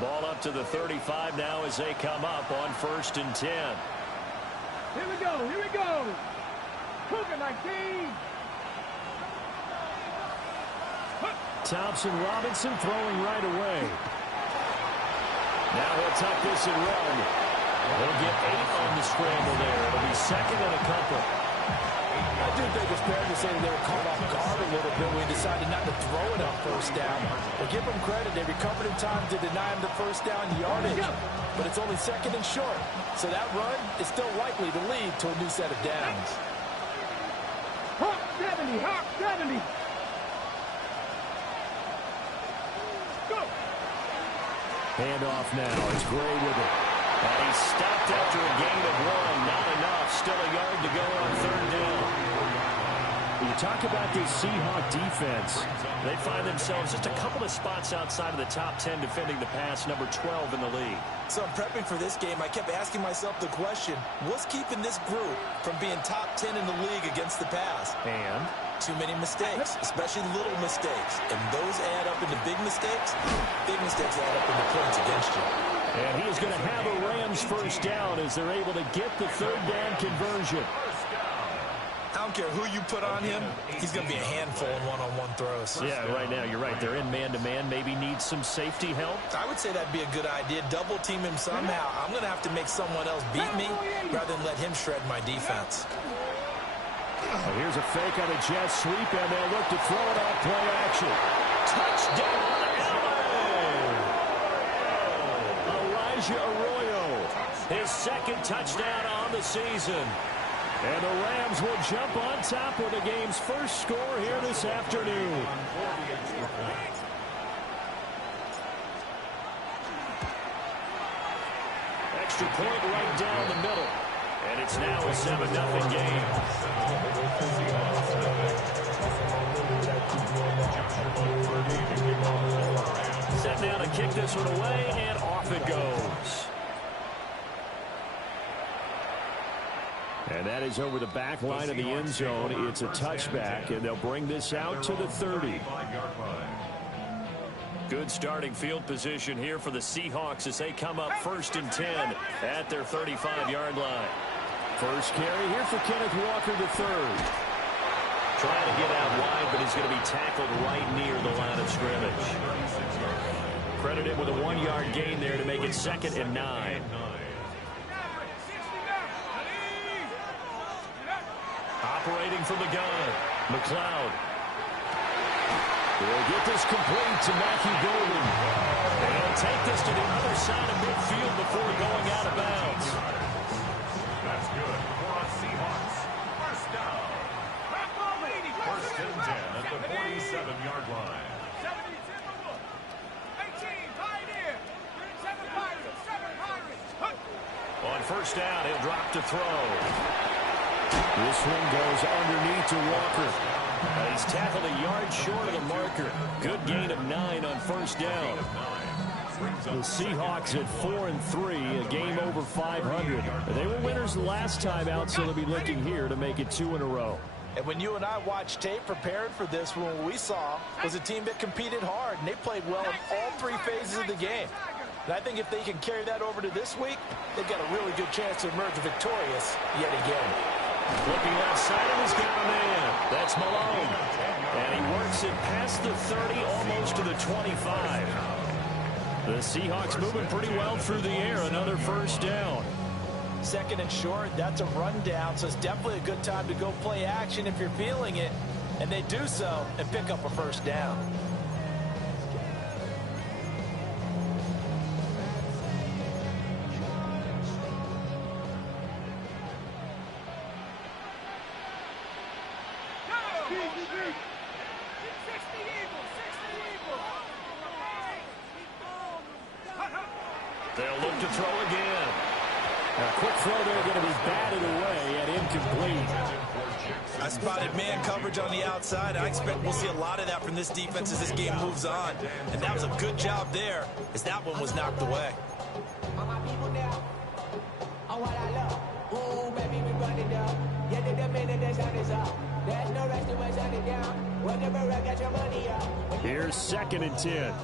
Ball up to the 35 now as they come up on 1st and 10. Here we go, here we go. Cougar 19. Thompson Robinson throwing right away. Now he'll tuck this and run. He'll get 8 on the scramble there. It'll be 2nd and a couple. I do think it's fair to say they were caught off guard a little bit when we decided not to throw it on 1st down. But give them credit. They recovered in time to deny him the 1st down yardage. But it's only 2nd and short. So that run is still likely to lead to a new set of downs. Hawk 70, Hawk 70. Go. Handoff now. It's Gray with it. And he's stopped after a gain of 1. Not enough. Still a yard to go on 3rd down. You talk about this Seahawk defense. They find themselves just a couple of spots outside of the top 10 defending the pass, number 12 in the league. So in prepping for this game, I kept asking myself the question, what's keeping this group from being top 10 in the league against the pass? And too many mistakes, especially little mistakes. And those add up into big mistakes. Big mistakes add up into points against you. And he is going to have a Rams 1st down as they're able to get the 3rd down conversion. I don't care who you put on him, he's going to be a handful in one-on-one throws. Yeah, right now, you're right. They're in man-to-man. Maybe need some safety help. I would say that'd be a good idea. Double team him somehow. I'm going to have to make someone else beat me rather than let him shred my defense. Well, here's a fake on a jet sweep, and they'll look to throw it off play action. Touchdown, LA! Elijah Arroyo, his 2nd touchdown on the season. And the Rams will jump on top with the game's first score here this afternoon. Extra point right down the middle. And it's now a 7-0 game. Set down to kick this one away, and off it goes. And that is over the back line of the end zone. It's a touchback, and they'll bring this out to the 30. Good starting field position here for the Seahawks as they come up 1st and 10 at their 35-yard line. First carry here for Kenneth Walker III. Trying to get out wide, but he's going to be tackled right near the line of scrimmage. Credited with a 1-yard gain there to make it 2nd and 9. Operating from the gun, McLeod. He'll get this complete to Matthew Golden. And he'll take this to the other side of midfield before going out of bounds. That's good for us Seahawks. 1st down. 1st and 10 at the 47-yard line. 18, Pioneer. 7 Pirates, 7 Pirates. On 1st down, he'll drop to throw. This one goes underneath to Walker. He's tackled a yard short of the marker. Good gain of 9 on 1st down. The Seahawks at 4-3, a game over 500. They were winners the last time out, so they'll be looking here to make it 2 in a row. And when you and I watched tape prepared for this one, what we saw was a team that competed hard, and they played well in all 3 phases of the game. And I think if they can carry that over to this week, they've got a really good chance to emerge victorious yet again. Looking left side, and he's got a man. That's Malone. And he works it past the 30, almost to the 25. The Seahawks moving pretty well through the air. Another 1st down. 2nd and short, that's a rundown, so it's definitely a good time to go play action if you're feeling it. And they do so and pick up a 1st down. They'll look to throw again. A quick throw there going to be batted away and incomplete. I spotted man coverage on the outside. I expect we'll see a lot of that from this defense as this game moves on. And that was a good job there as that one was knocked away. Here's 2nd and 10.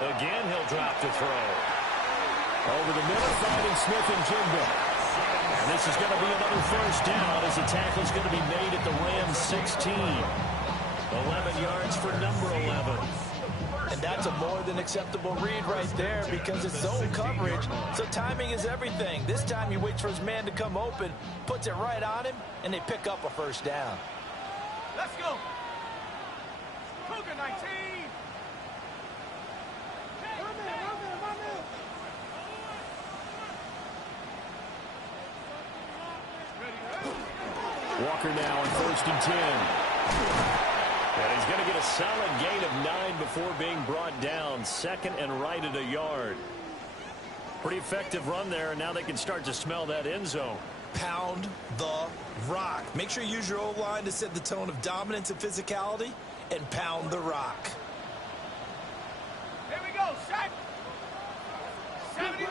Again, he'll drop to throw. Over the middle, finding Smith and Jigba. And this is going to be another first down as the tackle is going to be made at the Rams 16. 11 yards for number 11. And that's a more than acceptable read right there because it's zone coverage, so timing is everything. This time he waits for his man to come open, puts it right on him, and they pick up a first down. Let's go. Cougar 19. Walker now on 1st and 10. And he's going to get a solid gain of 9 before being brought down. 2nd and right at a yard. Pretty effective run there, and now they can start to smell that end zone. Pound the rock. Make sure you use your O-line to set the tone of dominance and physicality, and pound the rock. Here we go, set. 79.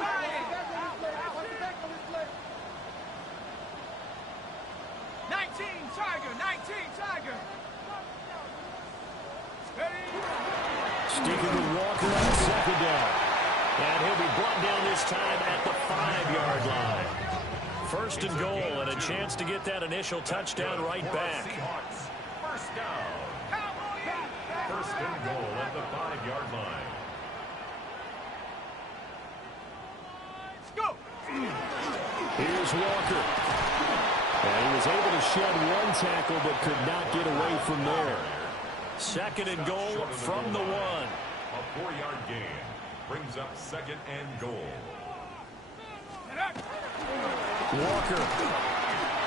19 Tiger, 19 Tiger. Sticking with Walker on 2nd down. And he'll be brought down this time at the 5-yard line. 1st and goal, and a chance to get that initial touchdown right back. Seahawks, first down. 1st and goal at the 5-yard line. Let's go. Here's Walker. And he was able to shed one tackle but could not get away from there. 2nd and goal from the 1. A 4-yard gain brings up 2nd and goal. Walker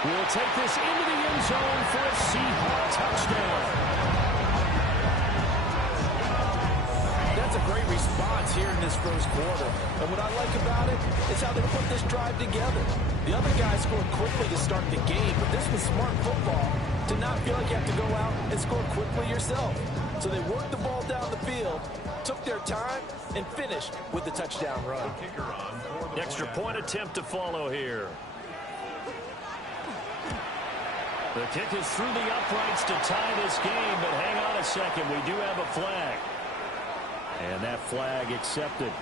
will take this into the end zone for a Seahawk touchdown. That's a great response here in this first quarter. And what I like about it is how they put this drive together. The other guys scored quickly to start the game, but this was smart football to not feel like you have to go out and score quickly yourself. So they worked the ball down the field, took their time, and finished with the touchdown run. Extra point attempt to follow here. The kick is through the uprights to tie this game, but hang on a second. We do have a flag. And that flag accepted.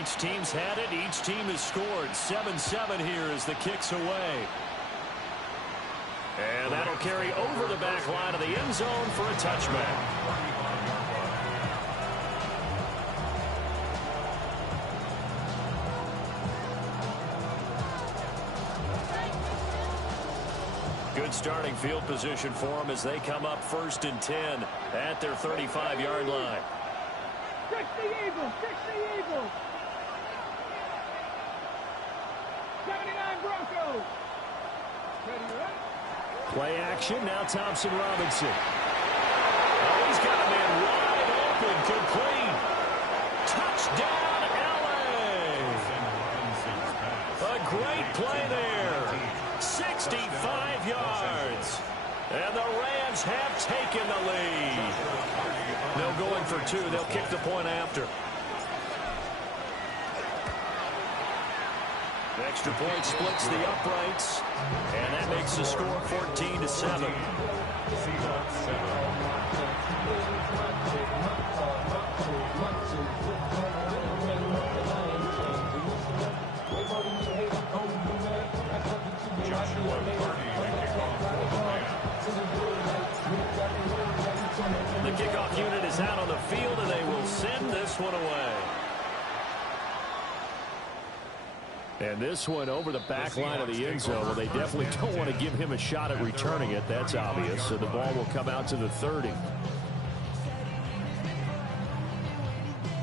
Each team's had it. Each team has scored. 7-7 here as the kick's away. And that'll carry over the back line of the end zone for a touchback. Good starting field position for them as they come up 1st and 10 at their 35-yard line. 60 Eagles, 60 Eagles. 79 Broncos. Ready, right? Play action, now Thompson Robinson. Oh, he's got a man wide open, complete. Touchdown, LA! A great play there. 65 yards. And the Rams have taken the lead. No going for 2. They'll kick the point after. The extra point splits the uprights, and that makes the score 14-7. Seahawks 7. Joshua Party, The kickoff unit is out on the field, and they will send this one away. And this one over the back line of the end zone. Well, they definitely don't want to give him a shot at returning it. That's obvious. So the ball will come out to the 30.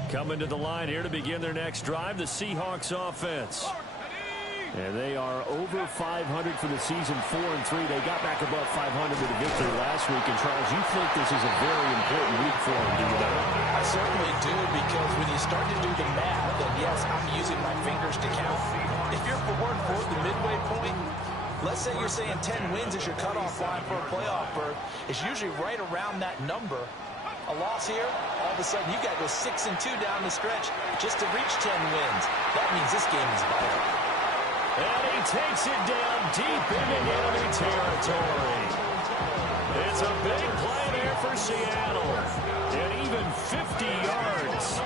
Coming to the line here to begin their next drive, the Seahawks offense. And they are over 500 for the season, 4-3. They got back above 500 with a victory last week. And, Charles, you think this is a very important week for them, do you not? I certainly do, because when you start to do the math, and yes, I'm using my fingers to count. If you're forward for the midway point, let's say you're saying 10 wins is your cutoff line for a playoff berth. is usually right around that number. A loss here, all of a sudden you got to go 6-2 down the stretch just to reach 10 wins. That means this game is vital. And he takes it down deep into enemy territory. It's a big play there for Seattle. And even 50 yards.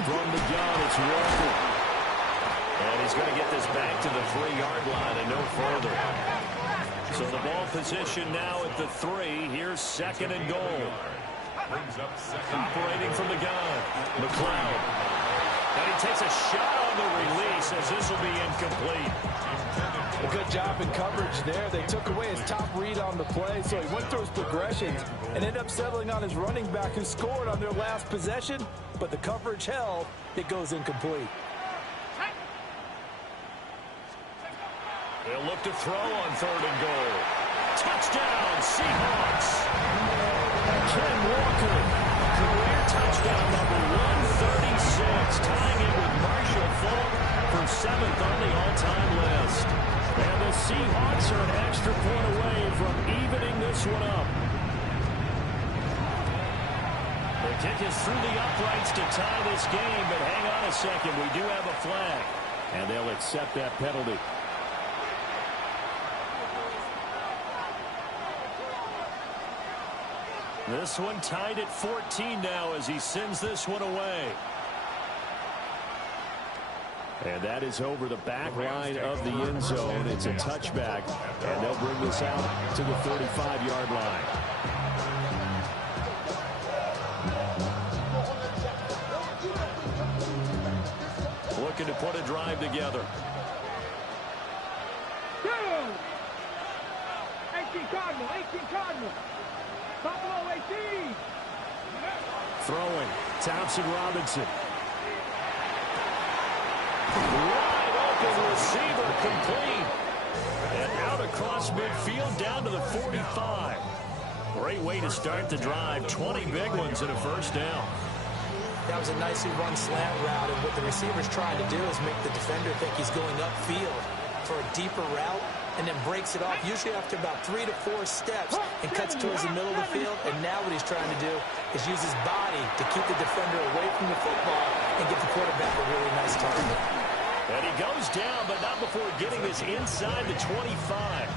From the gun, it's Walker. And he's going to get this back to the 3-yard line and no further. So the ball position now at the 3. Here's 2nd and goal. Operating from the gun, McLeod. And he takes a shot on the release as this will be incomplete. A good job in coverage there. They took away his top read on the play, so he went through his progressions and ended up settling on his running back who scored on their last possession, but the coverage held. It goes incomplete. They'll look to throw on 3rd and goal. Touchdown, Seahawks. Ken Walker, career touchdown number 136, tying it with Marshall Faulk for 7th on the all-time list. And the Seahawks are an extra point away from evening this one up. The kick is through the uprights to tie this game, but hang on a second, we do have a flag. And they'll accept that penalty. This one tied at 14 now as he sends this one away. And that is over the back line of the end zone. It's a touchback, and they'll bring this out to the 35-yard line. Looking to put a drive together. 18 Cardinal. Buffalo 18. Throwing, Thompson Robinson. Wide open receiver, complete. And out across midfield down to the 45. Great way to start the drive. 20 big ones and a first down. That was a nicely run slant route, and what the receiver's trying to do is make the defender think he's going upfield for a deeper route, and then breaks it off, usually after about 3 to 4 steps, and cuts towards the middle of the field. And now what he's trying to do is use his body to keep the defender away from the football and get the quarterback a really nice target. And he goes down, but not before getting this inside the 25.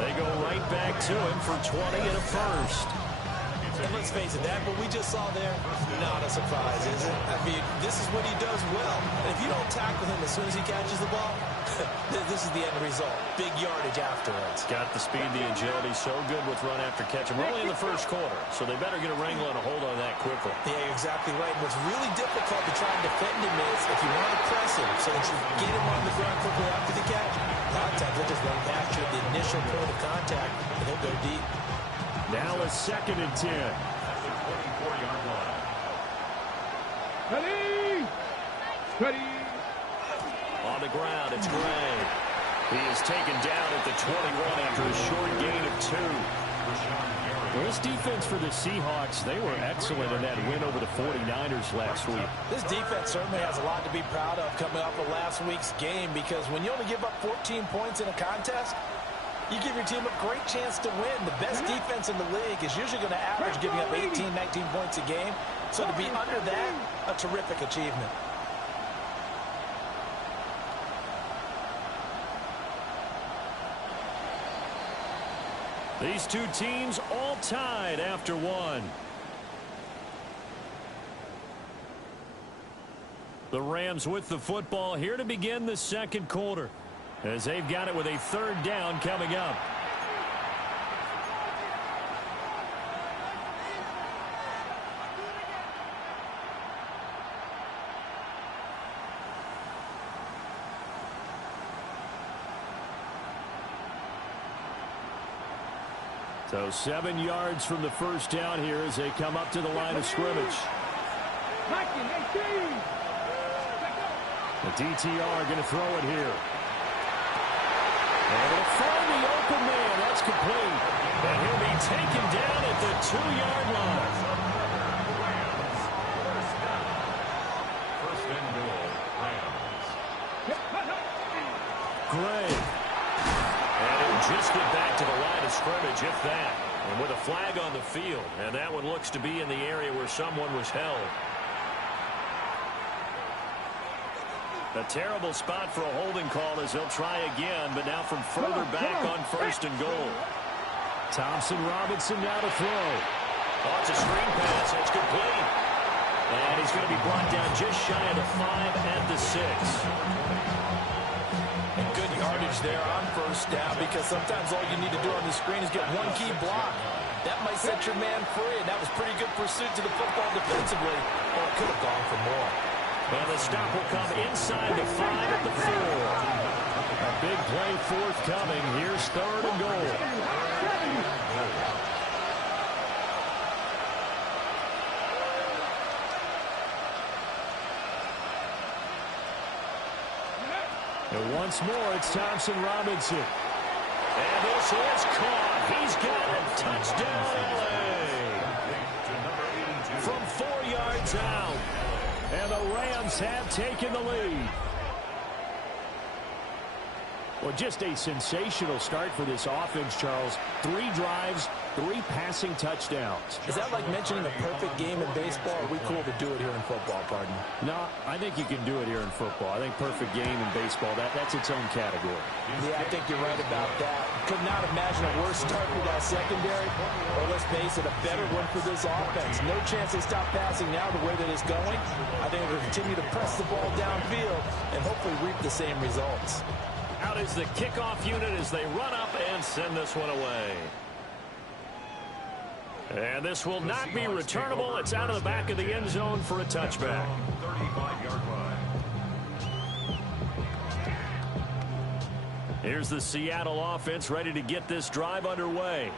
They go right back to him for 20 and a first. And let's face it, that what we just saw there, not a surprise, is it? I mean, this is what he does well. And if you don't tackle him as soon as he catches the ball, this is the end result. Big yardage afterwards. Got the speed, the agility, so good with run after catch. And we're only in the first quarter, so they better get a wrangle and a hold on that quickly. Yeah, you're exactly right. And what's really difficult to try and defend him is if you want to press him so that you get him on the ground quickly after the catch, a lot of times they'll just run past you at the initial point of contact, and they'll go deep. Now a 2nd and 10. Ready. On the ground, it's Gray. He is taken down at the 21 after a short gain of 2. Well, this defense for the Seahawks, they were excellent in that win over the 49ers last week. This defense certainly has a lot to be proud of coming off of last week's game, because when you only give up 14 points in a contest, you give your team a great chance to win. The best defense in the league is usually going to average giving up 18, 19 points a game. So to be under that, a terrific achievement. These two teams all tied after one. The Rams with the football here to begin the second quarter, as they've got it with a 3rd down coming up. So 7 yards from the first down here as they come up to the line of scrimmage. The DTR going to throw it here. And it'll find the open man. That's complete. And he'll be taken down at the 2-yard line. Gray. And he'll just get back to the line of scrimmage, if that. And with a flag on the field. And that one looks to be in the area where someone was held. A terrible spot for a holding call as they'll try again, but now from further back on 1st and goal. Thompson Robinson now to throw. Oh, it's a screen pass. It's complete. And he's going to be brought down just shy of the 5 at the 6. And good yardage there on 1st down, because sometimes all you need to do on the screen is get one key block. That might set your man free, and that was pretty good pursuit to the football defensively. Or it could have gone for more. And the stop will come inside the 5 at the 4. A big play forthcoming. Here's 3rd and goal. And once more, it's Thompson Robinson. And this is caught. He's got a touchdown, LA. From 4 yards out. And the Rams have taken the lead. Well, just a sensational start for this offense, Charles. 3 drives, 3 passing touchdowns. Is that like mentioning a perfect game in baseball? Or are we cool to do it here in football, pardon? No, I think you can do it here in football. I think perfect game in baseball, that's its own category. Yeah, I think you're right about that. Could not imagine a worse start for that secondary. Or let's face it, a better one for this offense. No chance they stop passing now the way that it's going. I think they'll continue to press the ball downfield and hopefully reap the same results. Out is the kickoff unit as they run up and send this one away. And this will not be returnable. It's out of the back of the end zone for a touchback. 35-yard line. Here's the Seattle offense ready to get this drive underway.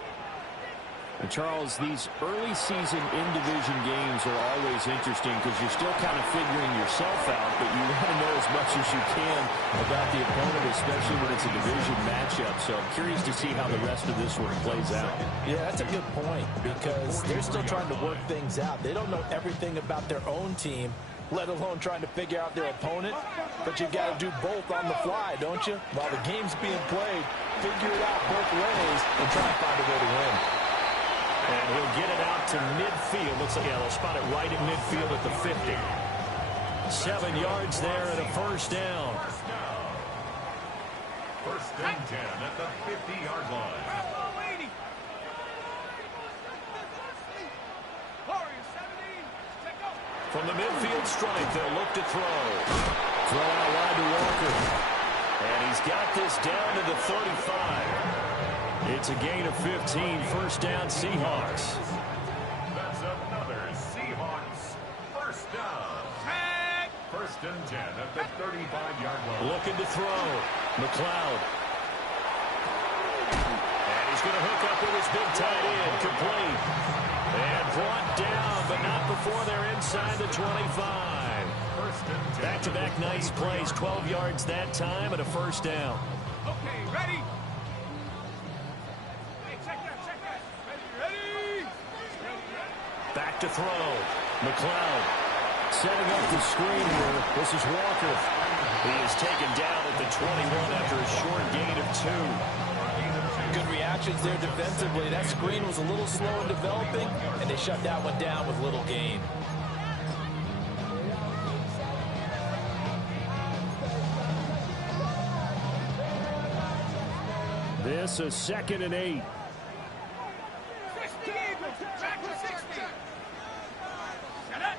And Charles, these early season in-division games are always interesting because you're still kind of figuring yourself out, but you want to know as much as you can about the opponent, especially when it's a division matchup. So I'm curious to see how the rest of this one plays out. Yeah, that's a good point because they're still trying to work things out. They don't know everything about their own team, let alone trying to figure out their opponent. But you've got to do both on the fly, don't you? While the game's being played, figure it out both ways and try to find a way to win. And he'll get it out to midfield. Looks like they'll spot it right at midfield at the 50. 7 yards there and a 1st down. 1st and 10 at the 50-yard line. From the midfield stripe, they'll look to throw. Throw out wide to Walker. And he's got this down to the 35. It's a gain of 15, 1st down Seahawks. That's another Seahawks 1st down. 1st and 10 at the 35-yard line. Looking to throw. McLeod. And he's going to hook up with his big tight end. Complete. And brought down, but not before they're inside the 25. Back-to-back nice plays. 12 yards that time and a 1st down. Okay, ready? Back to throw. McLeod setting up the screen here. This is Walker. He is taken down at the 21 after a short gain of 2. Good reactions there defensively. That screen was a little slow in developing, and they shut that one down with little gain. This is 2nd and 8. Back to 60. Set up.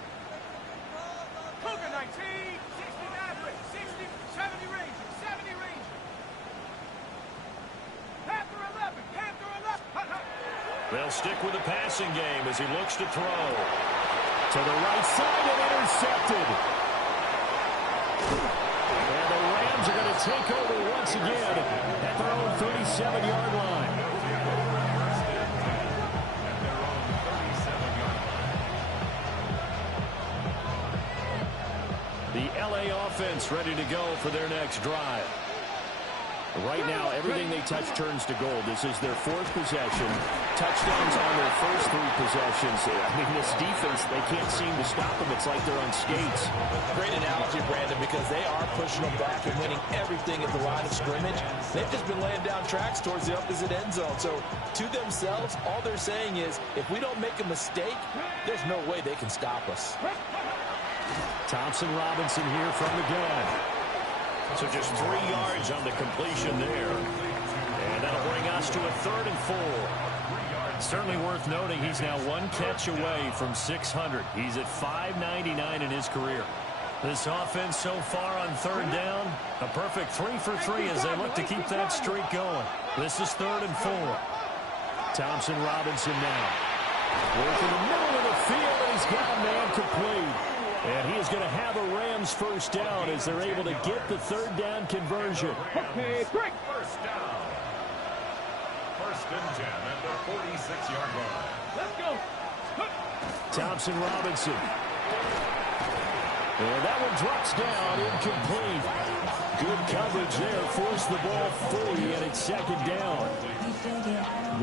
Cougar 19. 69 60. 70 Rangers. 70 Rangers. Panther 11. Panther 11. They'll stick with the passing game as he looks to throw. To the right side and intercepted. And the Rams are going to take over once again at their own 37-yard line. The LA offense ready to go for their next drive. Right now, everything they touch turns to gold. This is their fourth possession. Touchdowns on their first three possessions. I mean, this defense, they can't seem to stop them. It's like they're on skates. Great analogy, Brandon, because they are pushing them back and winning everything at the line of scrimmage. They've just been laying down tracks towards the opposite end zone. So, to themselves, all they're saying is, if we don't make a mistake, there's no way they can stop us. Thompson Robinson here from the gun. So just 3 yards on the completion there. And that'll bring us to a 3rd and 4. Certainly worth noting he's now 1 catch away from 600. He's at 599 in his career. This offense so far on 3rd down, a perfect 3 for 3 as they look to keep that streak going. This is 3rd and 4. Thompson Robinson now. Working the middle of the field, and he's got a man complete. And he is going to have a Rams first down as they're able to get the 3rd down conversion. Okay, break. First down. 1st and 10 at the 46-yard line. Let's go. Thompson Robinson. And that one drops down, incomplete. Good coverage there, forced the ball free, and it's 2nd down.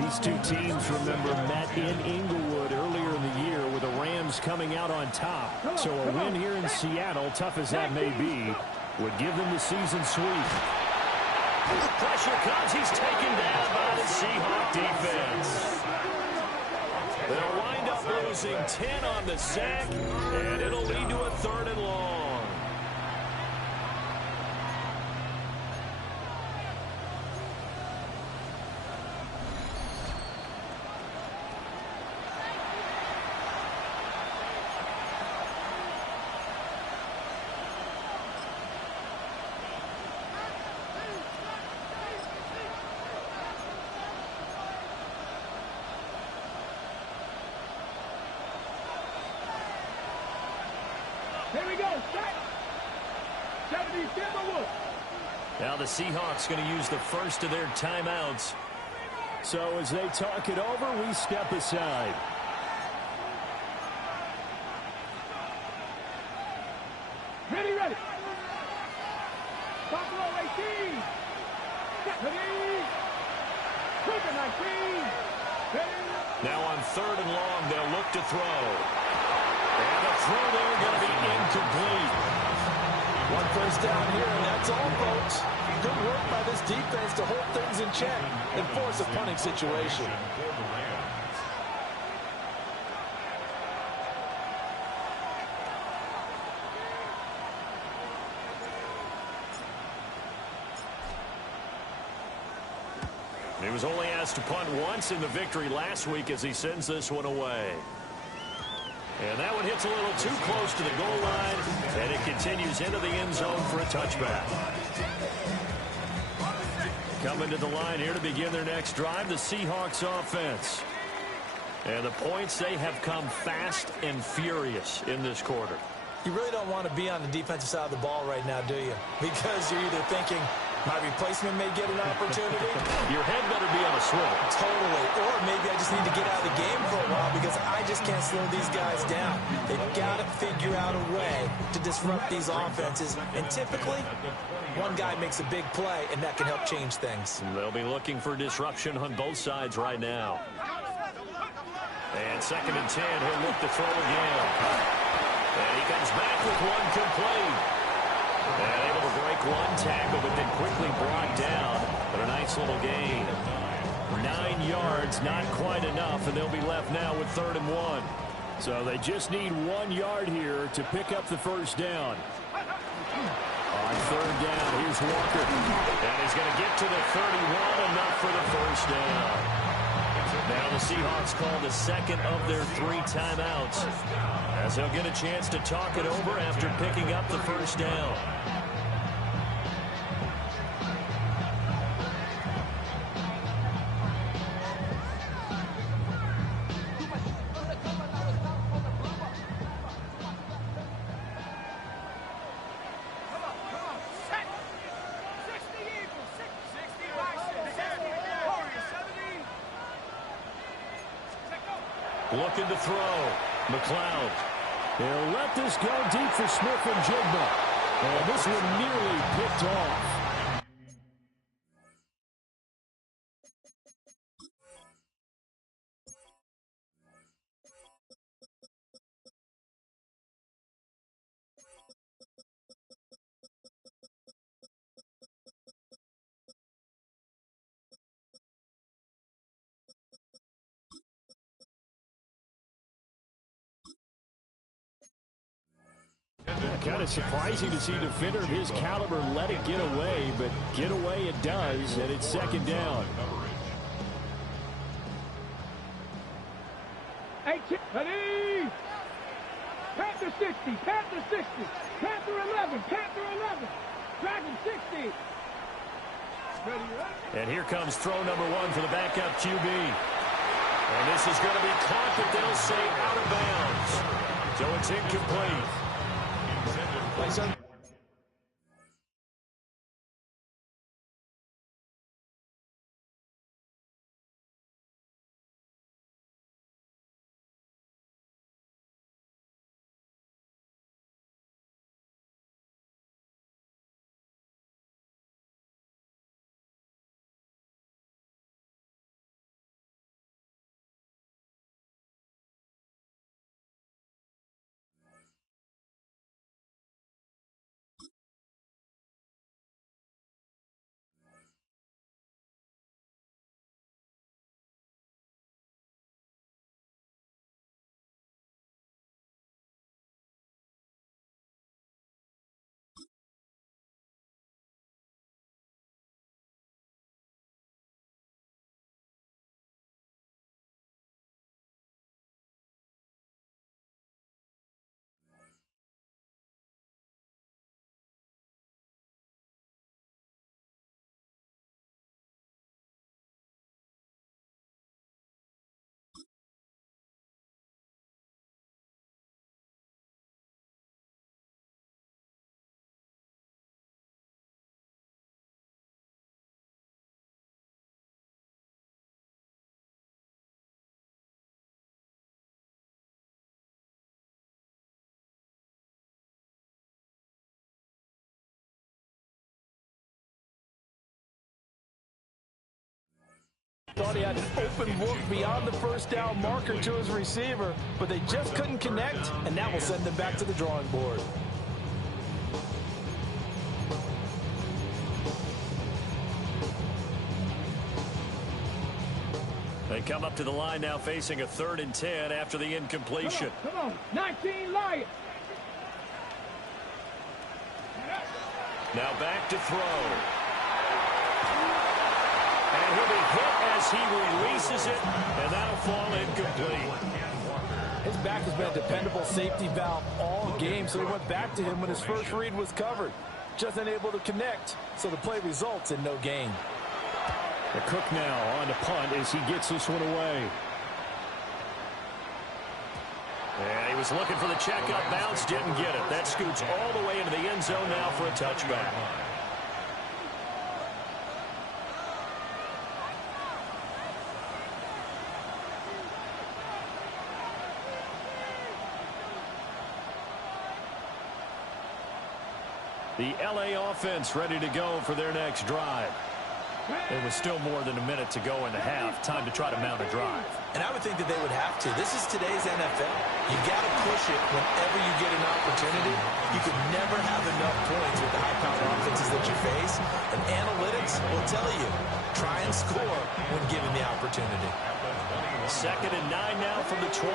These two teams, remember, met in Inglewood earlier in the year with the Rams coming out on top. So a win here in Seattle, tough as that may be, would give them the season sweep. Pressure comes. He's taken down by the Seahawk defense. They'll wind up losing 10 on the sack, and it'll lead to a 3rd and long. Here we go. Set. 70, now the Seahawks going to use the first of their timeouts. So as they talk it over, we step aside. Ready, ready. Buffalo 18. Ready. Cooper 19. Ready. Now on 3rd and long, they'll look to throw. And the throw there going to be incomplete. 1 first down here, and that's all, folks. Good work by this defense to hold things in check and force a punting situation. He was only asked to punt once in the victory last week as he sends this one away. And that one hits a little too close to the goal line, and it continues into the end zone for a touchback. Coming to the line here to begin their next drive, the Seahawks offense. And the points, they have come fast and furious in this quarter. You really don't want to be on the defensive side of the ball right now, do you? Because you're either thinking, my replacement may get an opportunity. Your head better be on a swivel. Totally. Or maybe I just need to get out of the game for a while because I just can't slow these guys down. They've got to figure out a way to disrupt these offenses. And typically, one guy makes a big play, and that can help change things. They'll be looking for disruption on both sides right now. And 2nd and 10, he'll look to throw again. And he comes back with one complete. And able to break one tackle, but then quickly brought down. But a nice little gain. 9 yards, not quite enough, and they'll be left now with 3rd and 1. So they just need 1 yard here to pick up the first down. On 3rd down, here's Walker. And he's going to get to the 31, enough for the first down. Now the Seahawks call the 2nd of their 3 timeouts, as they'll get a chance to talk it over after picking up the first down. Looking to throw. McLeod. They'll let this go deep for Smith and Jigba. And this one nearly picked off. kind of surprising to see a defender of his caliber let it get away, but get away it does, and it's second down. 18, ready. Panther 60, Panther 60, Panther 11, Panther 11, Dragon 60. And here comes throw number 1 for the backup QB. And this is going to be caught, but they'll say out of bounds. So it's incomplete. Thought he had an open look beyond the first down marker to his receiver, but they just couldn't connect, and that will send them back to the drawing board. They come up to the line now facing a 3rd and 10 after the incompletion. Come on, 19 Lions. Now back to throw. And he'll be hit as he releases it, and that'll fall incomplete. His back has been a dependable safety valve all game, so he went back to him when his first read was covered. Just unable to connect, so the play results in no gain. The Cook now on to punt as he gets this one away. And he was looking for the checkup bounce, didn't get it. That scoots all the way into the end zone now for a touchback. The LA offense ready to go for their next drive. There was still more than a minute to go in the half. Time to try to mount a drive. And I would think that they would have to. This is today's NFL. You got to push it whenever you get an opportunity. You could never have enough points with the high-powered offenses that you face. And analytics will tell you, try and score when given the opportunity. 2nd and 9 now from the 21.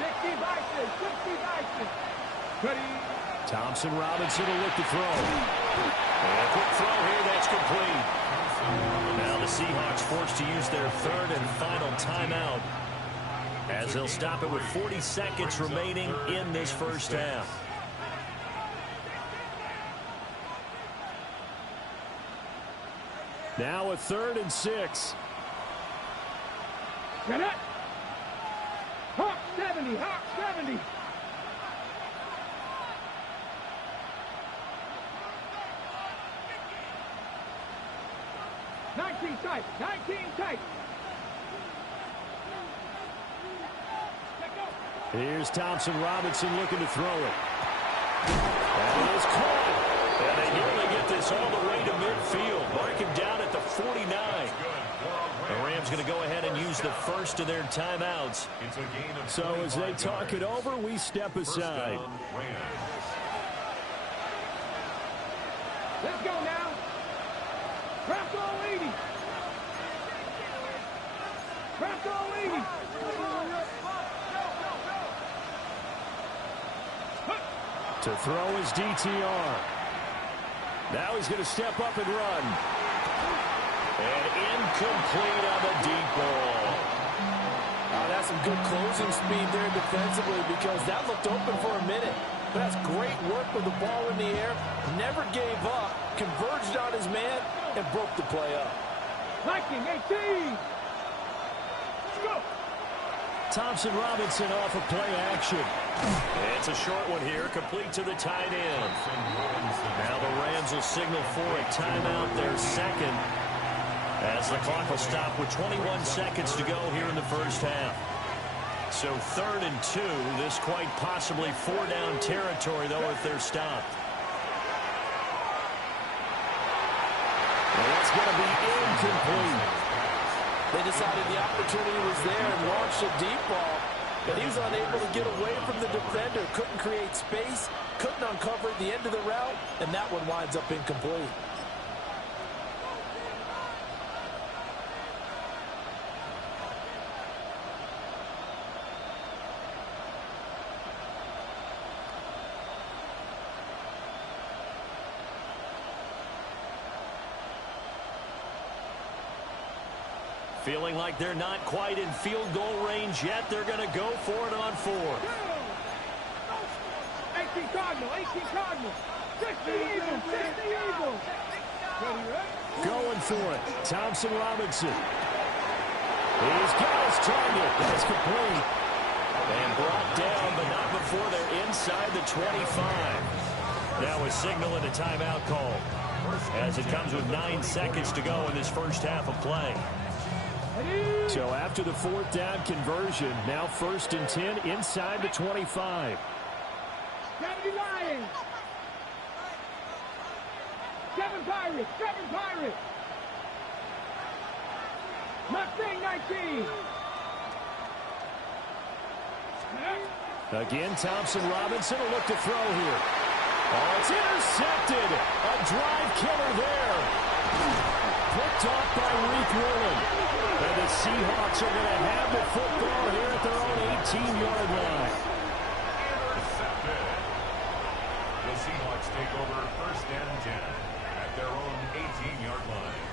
60 Vikings, 60 Vikings. Ready. Thompson Robinson will look to throw. And a quick throw here, that's complete. Now the Seahawks forced to use their 3rd and final timeout as they'll stop it with 40 seconds remaining in this first half. Now a 3rd and 6. Get it. Hawk 70, Hawk 70. Tight, 19 tight. Here's Thompson Robinson looking to throw it. That is caught. And they nearly get this all the way to midfield. Mark him down at the 49. The Rams going to go ahead and use the first of their timeouts. So as they talk it over, we step aside. Let's go now. Bronco 80. Bronco 80. To throw his DTR. Now he's going to step up and run. And incomplete on the deep ball. That's some good closing speed there defensively because that looked open for a minute. But that's great work with the ball in the air. Never gave up, converged on his man, and broke the play up. Liking 18. Let's go. Thompson Robinson off of play action. It's a short one here, complete to the tight end. Now the Rams will signal for a timeout, their second, as the clock will stop with 21 seconds to go here in the first half. So 3rd and 2, this quite possibly 4-down territory, though, if they're stopped. And that's going to be incomplete. They decided the opportunity was there and launched a deep ball, but he was unable to get away from the defender, couldn't create space, couldn't uncover the end of the route, and that one winds up incomplete. Feeling like they're not quite in field goal range yet. They're going to go for it on 4. 18 Cardinal, 18 Cardinal. 60 Eagles, 60 Eagles. Going for it. Thompson Robinson. He's got his target. That's complete. And brought down, but not before they're inside the 25. Now a signal and a timeout call, as it comes with 9 seconds to go in this first half of play. So after the 4th down conversion, now 1st and 10 inside the 25. 70 Lions. 7 Pirates, 7 Pirates. Mustang 19. Again, Thompson Robinson will look to throw here. Oh, it's intercepted. A drive killer there. Picked off by Reek Woolen. And the Seahawks are going to have the football here at their own 18-yard line. Intercepted. The Seahawks take over 1st and 10 at their own 18-yard line.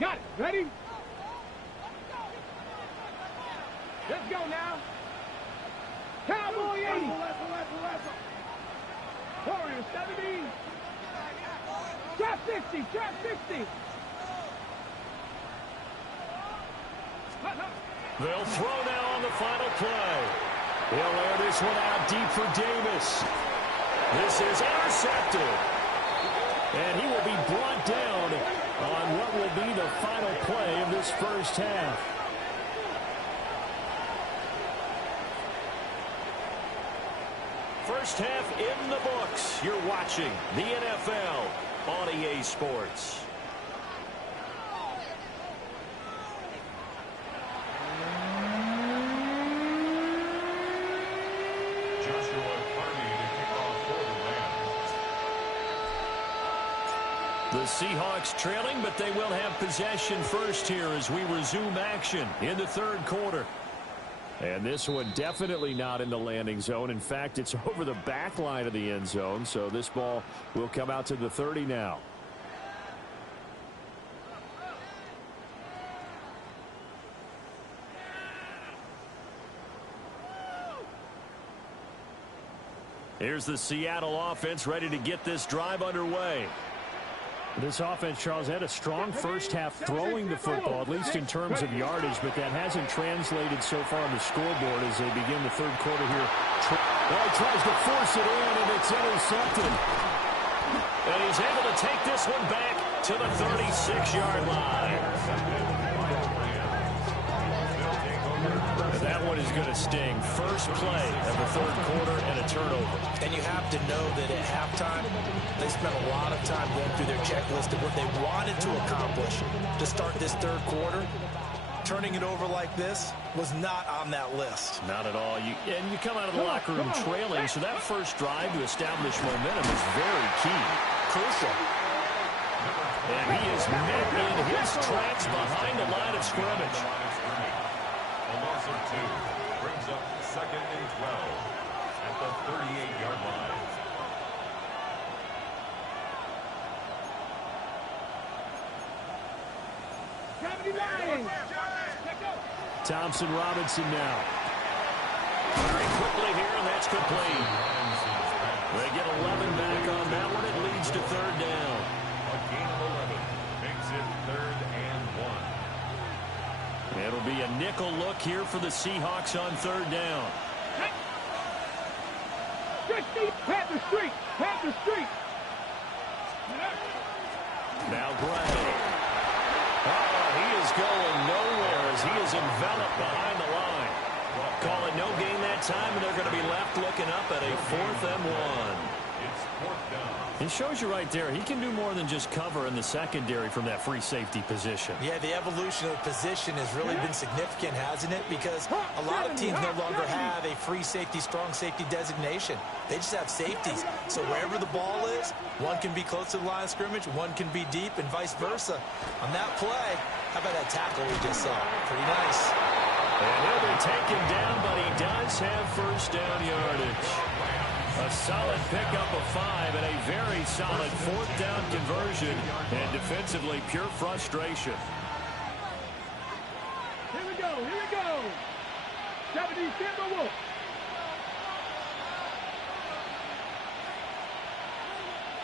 Got it. Ready? Let's go now. Cowboy 80. Warriors 70. Trap 60. Trap 60. They'll throw now on the final play. He'll air this one out deep for Davis. This is intercepted. And he will be brought down on what will be the final play of this first half. First half in the books. You're watching the NFL on EA Sports. The Seahawks trailing, but they will have possession first here as we resume action in the 3rd quarter. And this one definitely not in the landing zone. In fact, it's over the back line of the end zone, so this ball will come out to the 30 now. Here's the Seattle offense ready to get this drive underway. This offense, Charles, had a strong first half throwing the football, at least in terms of yardage, but that hasn't translated so far on the scoreboard as they begin the 3rd quarter here. Well, he tries to force it in, and it's intercepted. And he's able to take this one back to the 36-yard line. And that one is going to sting. First play of the 3rd quarter and a turnover. And you have to know that at halftime, they spent a lot of time going through their checklist of what they wanted to accomplish to start this 3rd quarter. Turning it over like this was not on that list. Not at all. And you come out of the locker room trailing, so that first drive to establish momentum is very key. Crucial. And he is met in his tracks behind the line of scrimmage. A loss of 2. Thompson Robinson now. Very quickly here, and that's complete. They get 11 back on that one. It leads to third down. A gain of 11 makes it 3rd and 1. It'll be a nickel look here for the Seahawks on third down. Panther Street! Panther Street! Now Gray. Oh, he is going nowhere as he is enveloped behind the line. Call it no gain that time, and they're going to be left looking up at a 4th and 1. It's 4th down. It shows you right there, he can do more than just cover in the secondary from that free safety position. Yeah, the evolution of the position has really been significant, hasn't it? Because a lot of teams no longer have a free safety, strong safety designation. They just have safeties. So wherever the ball is, one can be close to the line of scrimmage, one can be deep, and vice versa. On that play, how about that tackle we just saw? Pretty nice. And he'll be taken down, but he does have first down yardage. A solid pickup of 5 and a very solid 4th down conversion. And defensively, pure frustration. Here we go, here we go. 70 Simba Wolf.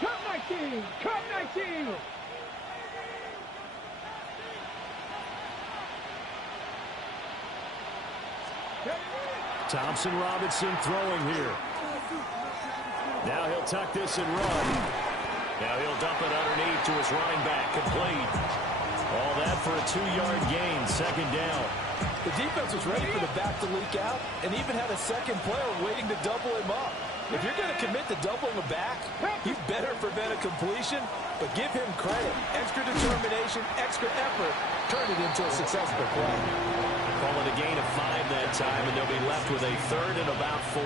Cut 19, cut 19. Thompson Robinson throwing here. Now he'll tuck this and run. Now he'll dump it underneath to his running back. Complete. All that for a 2-yard gain. 2nd down. The defense was ready for the back to leak out and even had a second player waiting to double him up. If you're going to commit to doubling a back, you better prevent a completion, but give him credit. Extra determination, extra effort, turn it into a successful play. Call it a gain of 5 that time, and they'll be left with a 3rd and about 4.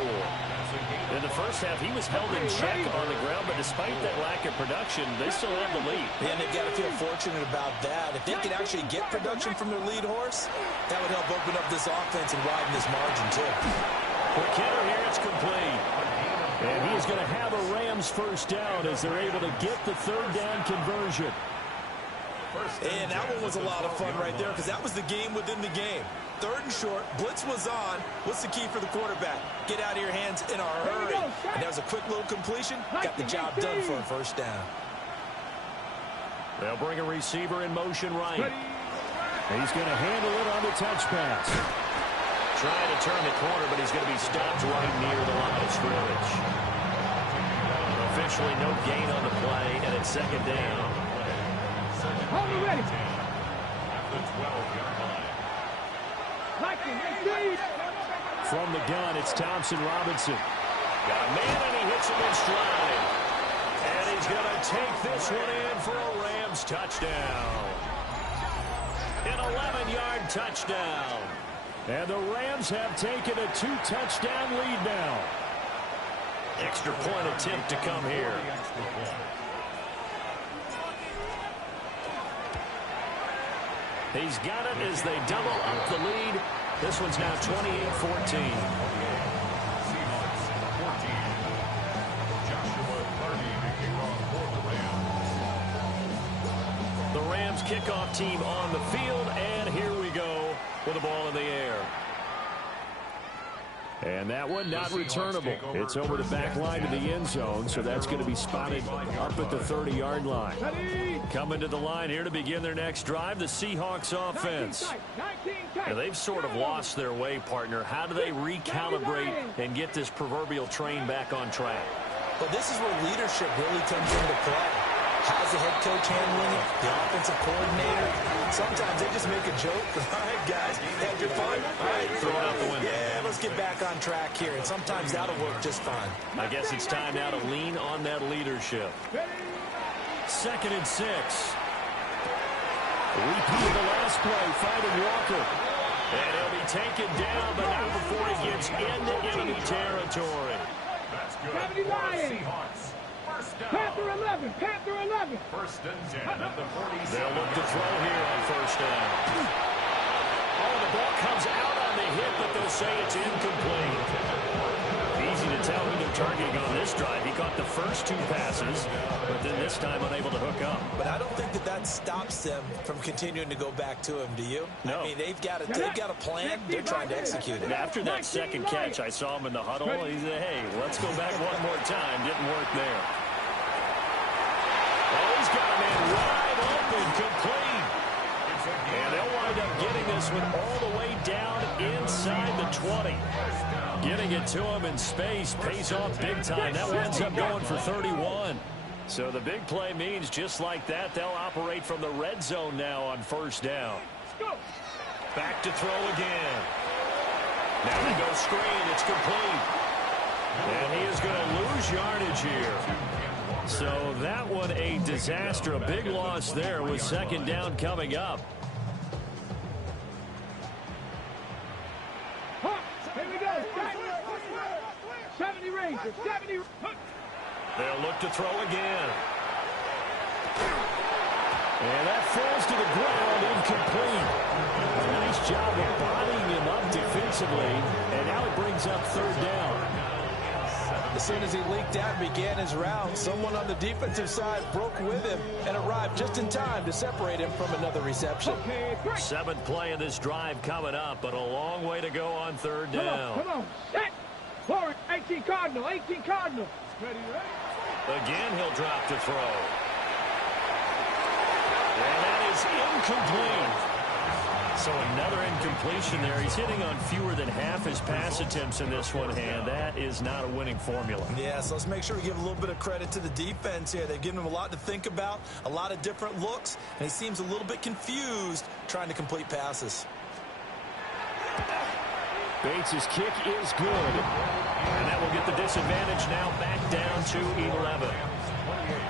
In the first half, he was held in check on the ground, but despite that lack of production, they still have the lead. And they've got to feel fortunate about that. If they can actually get production from their lead horse, that would help open up this offense and widen this margin, too. For Kenner here, it's complete. And he's going to have a Rams first down as they're able to get the 3rd down conversion. And that one was a lot of fun right there because that was the game within the game. 3rd and short, blitz was on. What's the key for the quarterback? Get out of your hands in a hurry. And that was a quick little completion. Got the job done for a first down. They'll bring a receiver in motion right. He's going to handle it on the touch pass. Trying to turn the corner, but he's going to be stopped right near the line of scrimmage. Officially no gain on the play, and it's 2nd down. Hold it ready. At the 12-yard line. From the gun, it's Thompson Robinson. Got a man, and he hits him in stride. And he's going to take this one in for a Rams touchdown. An 11-yard touchdown. And the Rams have taken a 2-touchdown lead now. Extra point attempt to come here. He's got it as they double up the lead. This one's now 28-14. The Rams kickoff team on the field, and here we go with the ball in the air. And that one not returnable. It's over the back line of the end zone, so that's going to be spotted up at the 30-yard line. Coming to the line here to begin their next drive, the Seahawks offense. Now, they've sort of lost their way, partner. How do they recalibrate and get this proverbial train back on track? Well, this is where leadership really comes into play. How's the head coach handling it? The offensive coordinator? Sometimes they just make a joke. All right, guys, had your fun? All right, throw it out the window. Yeah, let's get back on track here. And sometimes that'll work just fine. I guess it's time now to lean on that leadership. 2nd and 6. Repeat of the last play, finding Walker. And he'll be taken down, but not before he gets into enemy territory. That's good. Seahawks. Panther 11, Panther 11. 1st and 10 at the 47. They'll look to throw here on first down. Oh, the ball comes out on the hit, but they'll say it's incomplete. Easy to tell who they're targeting on this drive. He caught the first 2 passes, but then this time unable to hook up. But I don't think that stops them from continuing to go back to him, do you? No. I mean, they've got a plan. They're trying to execute it. After that second catch, I saw him in the huddle. He said, hey, let's go back one more time. Didn't work there. Oh, he's got a man wide open, complete. And they'll wind up getting this one all the way down inside the 20. Getting it to him in space pays off big time. That winds up going for 31. So the big play means just like that, they'll operate from the red zone now on first down. Back to throw again. Now they go screen. It's complete. And he is going to lose yardage here. So that one a disaster. A big loss there with second down coming up. Here we go. 70 Rangers. 70. They'll look to throw again. And that falls to the ground, incomplete. A nice job of bodying him up defensively. And now it brings up third down. As soon as he leaked out and began his route, someone on the defensive side broke with him and arrived just in time to separate him from another reception. Seventh play of this drive coming up, but a long way to go on third down. Come on. Set. Forward. 18 Cardinal. 18 Cardinal. Ready, ready. Again, he'll drop to throw. And that is incomplete. So another incompletion there. He's hitting on fewer than half his pass attempts in this one, and that is not a winning formula. Yeah, so let's make sure we give a little bit of credit to the defense here. They've given him a lot to think about, a lot of different looks, and he seems a little bit confused trying to complete passes. Bates' kick is good. And that will get the disadvantage now back down to 11.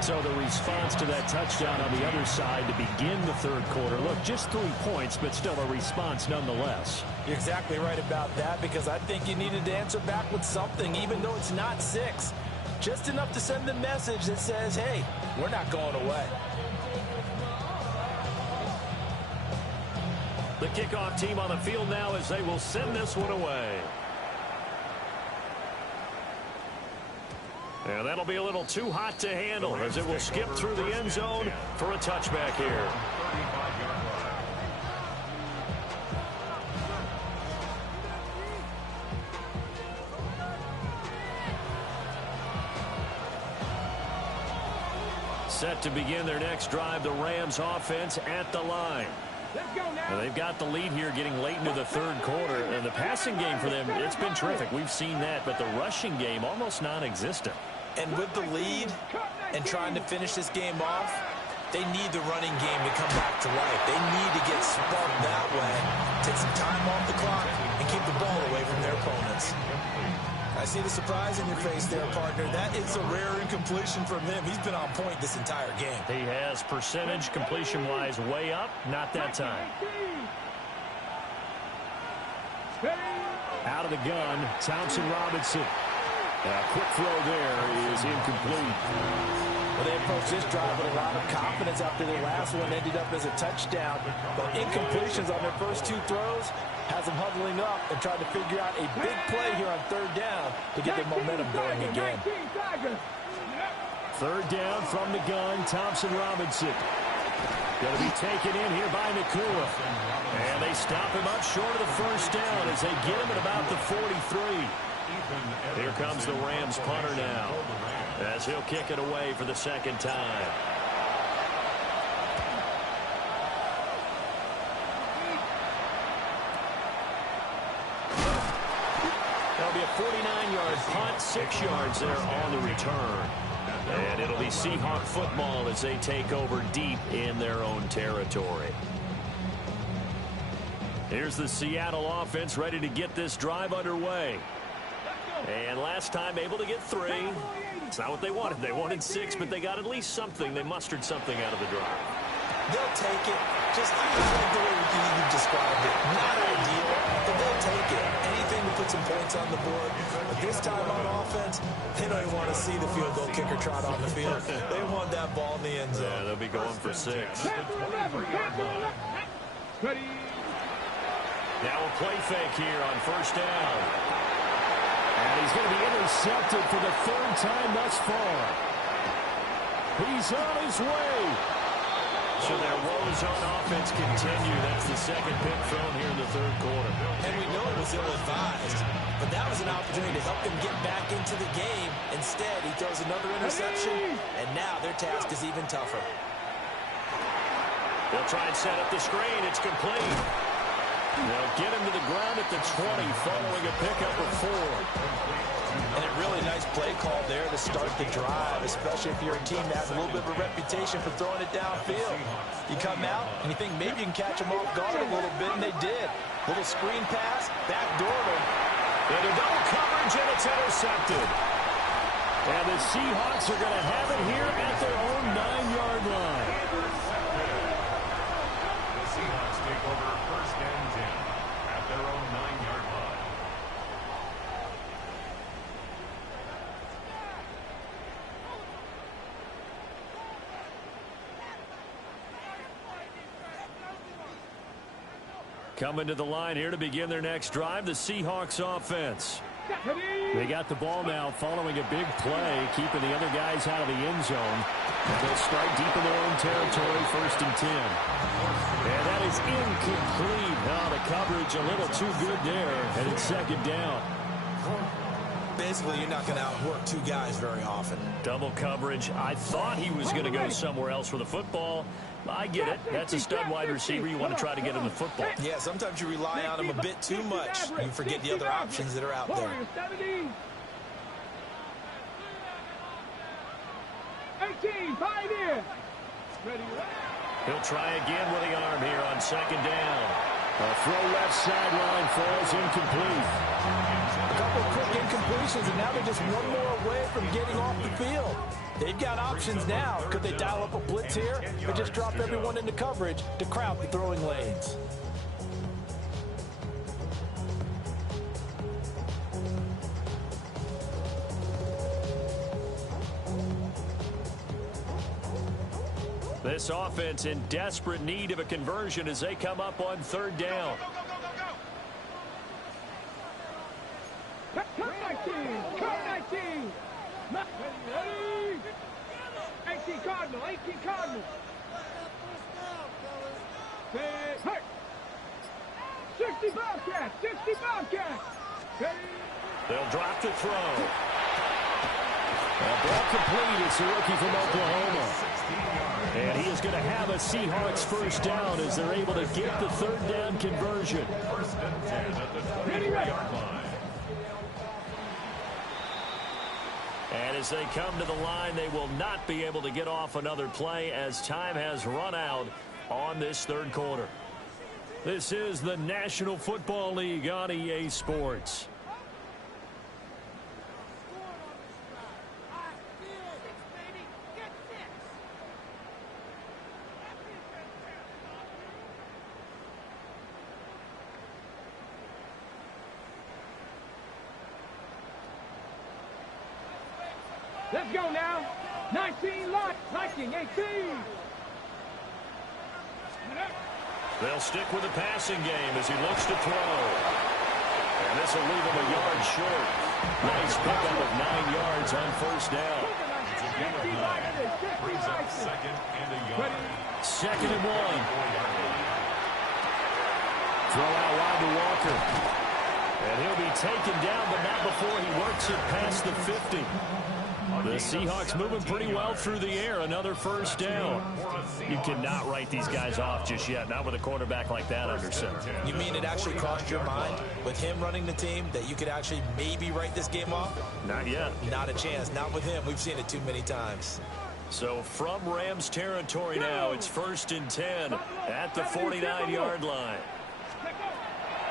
So the response to that touchdown on the other side to begin the third quarter. Look, just 3 points, but still a response nonetheless. You're exactly right about that, because I think you needed to answer back with something, even though it's not 6. Just enough to send the message that says, hey, we're not going away. The kickoff team on the field now as they will send this one away. And that'll be a little too hot to handle as it will skip through the end zone for a touchback here. Set to begin their next drive, the Rams offense at the line. Let's go now. Well, they've got the lead here getting late into the third quarter. And the passing game for them, it's been terrific. We've seen that, but the rushing game almost non-existent. And with the lead and trying to finish this game off, they need the running game to come back to life. They need to get sparked that way, take some time off the clock, and keep the ball away from their opponents. I see the surprise in your face there, partner. That is a rare incompletion from him. He's been on point this entire game. He has percentage completion-wise way up. Not that time. Out of the gun, Thompson Robinson. A quick throw there is incomplete. Well, they approached this drive with a lot of confidence after their last one ended up as a touchdown. But incompletions on their first 2 throws has them huddling up and trying to figure out a big play here on third down to get their momentum going again. Third down from the gun, Thompson Robinson. Going to be taken in here by Nakua. And they stop him up short of the first down as they get him at about the 43. Here comes the Rams punter now as he'll kick it away for the second time. That'll be a 49-yard punt, 6 yards there on the return. And it'll be Seahawk football as they take over deep in their own territory. Here's the Seattle offense ready to get this drive underway. And last time able to get 3. It's not what they wanted. They wanted 6, but they got at least something. They mustered something out of the drive. They'll take it. Just like the way you described it. Not ideal, but they'll take it. Anything to put some points on the board. But this time on offense, they don't even want to see the field goal kicker trot on the field. They want that ball in the end zone. Yeah, they'll be going for 6. Ready. Now a play fake here on first down. And he's going to be intercepted for the third time thus far. He's on his way. So their woes on offense continue. That's the second pick thrown here in the third quarter. And we know it was ill-advised, but that was an opportunity to help them get back into the game. Instead, he throws another interception, and now their task is even tougher. They'll try and set up the screen. It's complete. They'll get him to the ground at the 20 following a pickup of 4. And a really nice play call there to start the drive, especially if you're a team that has a little bit of a reputation for throwing it downfield. You come out and you think maybe you can catch them off guard a little bit, and they did. Little screen pass, backdoor them. Into double coverage, and it's intercepted. And the Seahawks are going to have it here at their own 9-yard line. The Seahawks take over first and 10 at their own 9-yard line. Coming to the line here to begin their next drive, the Seahawks offense. They got the ball now following a big play, keeping the other guys out of the end zone. And they'll start deep in their own territory, first and 10. And that is incomplete. Now the coverage a little too good there, and it's second down. Basically, you're not going to outwork two guys very often. Double coverage. I thought he was going to go somewhere else for the football. I get it. That's a stud wide receiver. You want to try to get him the football. Yeah, sometimes you rely on him a bit too much. You forget the other options that are out there. 18, 5 in. He'll try again with the arm here on second down. A throw left sideline falls incomplete. A couple of quick incompletions, and now they're just one more away from getting off the field. They've got options now. Could they dial up a blitz here or just drop everyone into coverage to crowd the throwing lanes? This offense in desperate need of a conversion as they come up on third down. Cut 19, cut 19. 18 Cardinal, 18 Cardinal. Hurt. 60 Bobcats, 60 Bobcats. They'll drop to throw. A ball complete. It's a rookie from Oklahoma. And he is going to have a Seahawks first down as they're able to get the third down conversion. First and 10 at the 20-yard line. And as they come to the line, they will not be able to get off another play as time has run out on this third quarter. This is the National Football League on EA Sports. Let's go now. 19 Liking 18. They'll stick with the passing game as he looks to throw. And this will leave him a yard short. Nice pickup of 9 yards on first down. Brings up second and a yard. Second and 1. Throw out wide to Walker. And he'll be taken down, but not before he works it past the 50. The Seahawks moving pretty well through the air. Another first down. You cannot write these guys off just yet, not with a quarterback like that under center. You mean it actually crossed your mind with him running the team that you could actually maybe write this game off? Not yet. Not a chance. Not with him. We've seen it too many times. So from Rams territory now, it's first and 10 at the 49-yard line.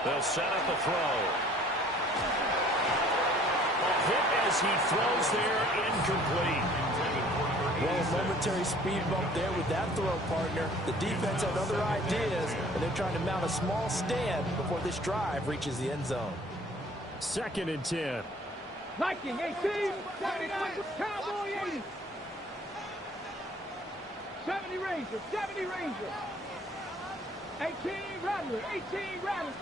They'll set up a throw. Hit as he throws there, incomplete. Well, a momentary speed bump there with that throw, partner. The defense had other ideas, and they're trying to mount a small stand before this drive reaches the end zone. Second and 10. Liking 18, 79, Cowboy 80. 70 Ranger, 70 Ranger. 18 Rattler, 18 Rattler.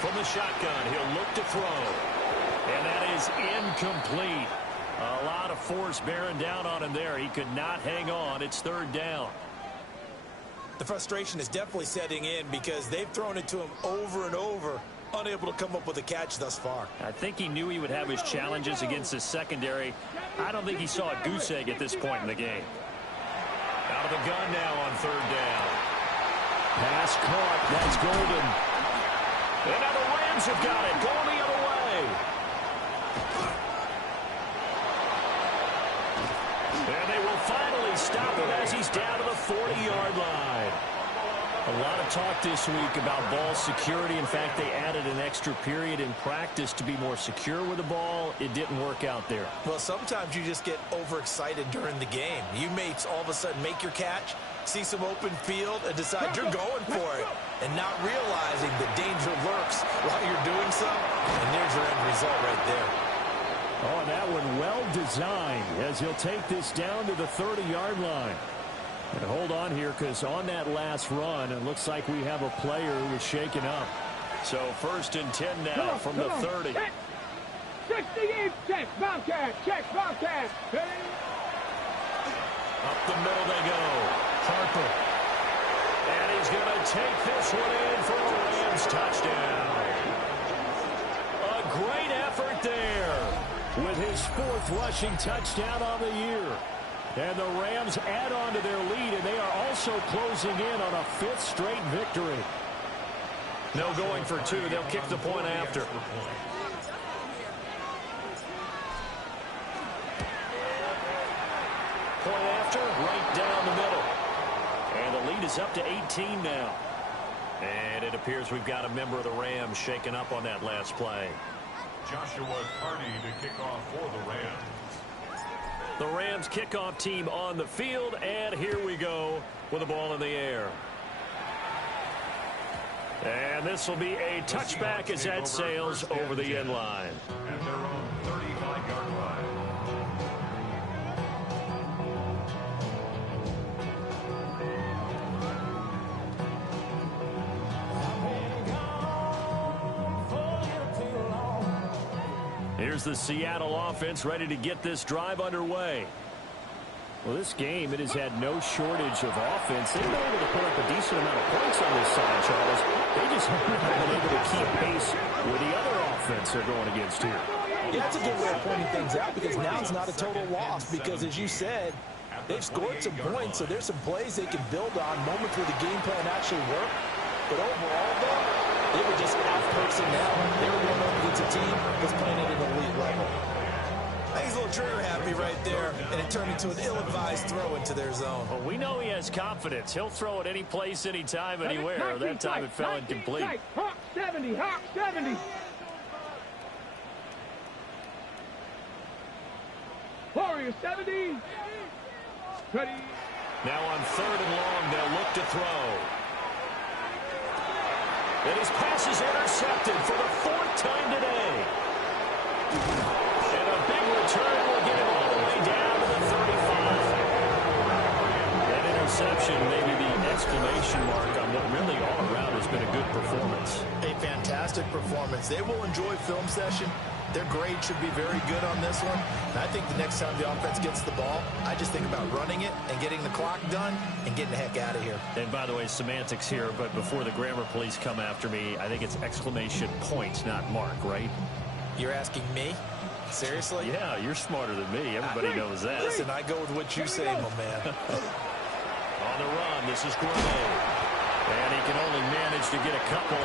From the shotgun, he'll look to throw. And that is incomplete. A lot of force bearing down on him there. He could not hang on. It's third down. The frustration is definitely setting in because they've thrown it to him over and over, unable to come up with a catch thus far. I think he knew he would have his challenges against his secondary. I don't think he saw a goose egg at this point in the game. Out of the gun now on third down. Pass caught. That's Golden. And now the Rams have got it. Going the other way. And they will finally stop him as he's down to the 40-yard line. A lot of talk this week about ball security. In fact, they added an extra period in practice to be more secure with the ball. It didn't work out there. Well, sometimes you just get overexcited during the game. You may all of a sudden make your catch, see some open field, and decide you're going for it, and not realizing the danger lurks while you're doing so. And there's your end result right there. Oh, and that one well designed as he'll take this down to the 30-yard line. And hold on here because on that last run, it looks like we have a player who was shaken up. So first and 10 now from the 30. 68, check, Bobcat, check, Bobcat. Up the middle they go. Harper. And he's going to take this one in for a Rams touchdown. A great effort there with his fourth rushing touchdown on the year. And the Rams add on to their lead, and they are also closing in on a fifth straight victory. No going for two. They'll kick the point after. Point after, right down the middle. And the lead is up to 18 now. And it appears we've got a member of the Rams shaken up on that last play. Joshua Carney to kick off for the Rams. The Rams kickoff team on the field, and here we go with the ball in the air. And this will be a touchback as that sails over the end line. At their own 35-yard line. Here's the Seattle offense ready to get this drive underway. Well, this game, it has had no shortage of offense. They've been able to put up a decent amount of points on this side, Charles. They just haven't been able to keep pace with the other offense they're going against here. Yeah, that's a good way of pointing things out because now it's not a total loss because, as you said, they've scored some points, so there's some plays they can build on, moments where the game plan actually worked. But overall, though, they were just out-personnel. They were going up against a team that's playing at an elite level. I think he's a little trigger-happy right there, and it turned into an ill-advised throw into their zone. Well, we know he has confidence. He'll throw it any place, anytime, anywhere. That time it fell incomplete. Hawk 70, Hawk 70. Warrior 70. Ready. Now on third and long, they'll look to throw. And his pass is intercepted for the fourth time today. And a big return will get him all the way down to the 35. That interception, maybe the exclamation mark on what really all around has been a good performance. A fantastic performance. They will enjoy film session. Their grade should be very good on this one. And I think the next time the offense gets the ball, I just think about running it and getting the clock done and getting the heck out of here. And by the way, semantics here, but before the grammar police come after me, I think it's exclamation point, not mark, right? You're asking me? Seriously? Yeah, you're smarter than me. Everybody knows that. Listen, I go with what you say, my man. On the run, this is Gray. And he can only manage to get a couple.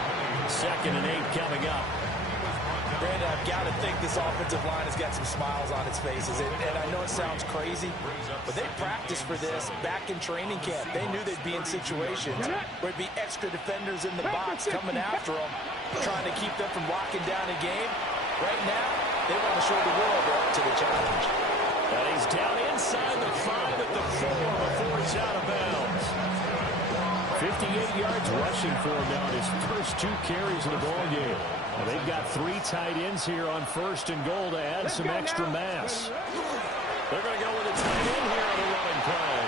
2nd and 8 coming up. Brandon, I've got to think this offensive line has got some smiles on its faces. And I know it sounds crazy, but they practiced for this back in training camp. They knew they'd be in situations where there'd be extra defenders in the box coming after them, trying to keep them from locking down a game. Right now, they want to show the world up to the challenge. And he's down inside the 5 at the 4 before he's out of bounds. 58 yards rushing for him now in his first 2 carries in the ball game. Well, they've got 3 tight ends here on 1st and goal to add some extra mass. They're going to go with a tight end here on the running play.